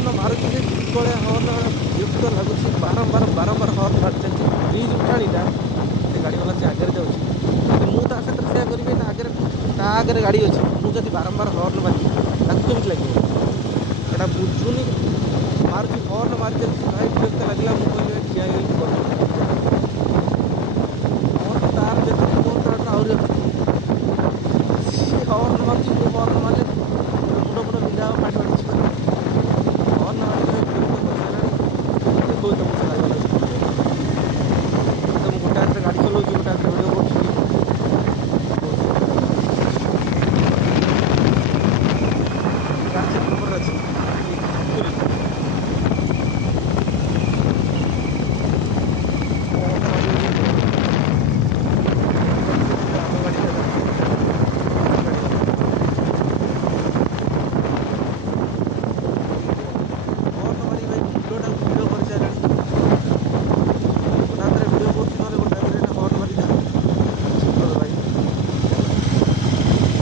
Horn ମାରୁଛି ଯେ ବିକଳିଆ horn ବିରକ୍ତ ଲାଗୁଛି। ବାରମ୍ବାର ହର୍ନ ମାରି ଚାଲିଛି। ବ୍ରିଜ୍ ଉଠାଣିଟା ସେ ଗାଡ଼ିବାଲା ସେ ଆଗରେ ଯାଉଛି, ମୁଁ ତା ସାଥିରେ ସେୟା କରିବି ନା। ତା ଆଗରେ ଗାଡ଼ି ଅଛି, ମୁଁ ଯଦି ବାରମ୍ବାର ହର୍ନ ମାରିବି ତାକୁ କେମିତି ଲାଗିବ? ଏଇଟା ବୁଝୁନି, ମାରୁଛି ହର୍ନ ମାରି ଚାଲିଛି। ଭାଇ ବିରକ୍ତ ଲାଗିଲା, ମୁଁ କହିଲି ଠିଆ ହେଇଗଲି।